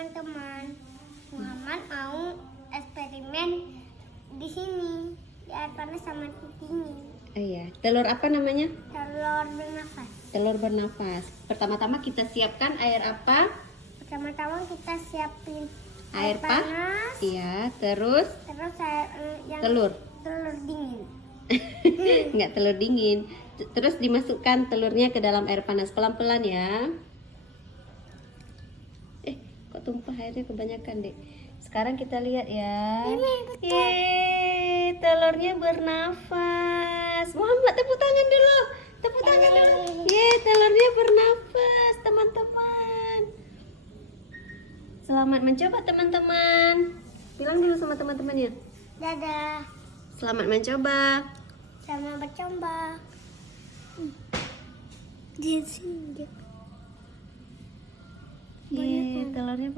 teman-teman. Muhammad mau eksperimen di sini di air panas sama dingin. Oh iya, telur apa namanya? Telur bernafas. Telur bernafas. Pertama-tama kita siapkan air apa? Pertama-tama kita siapin Air panas. Iya, terus Terus yang telur. telur dingin. Enggak, telur dingin. Terus dimasukkan telurnya ke dalam air panas pelan-pelan ya. Kok tumpah airnya kebanyakan, Dek? Sekarang kita lihat ya. Ini betul. Yeay, telurnya bernafas. Muhammad, tepuk tangan dulu. Tepuk tangan dulu. Yeay, telurnya bernafas, teman-teman. Selamat mencoba, teman-teman. Bilang dulu sama teman-temannya. Dadah. Selamat mencoba. Sama bercoba. Di sini. Yeay, telurnya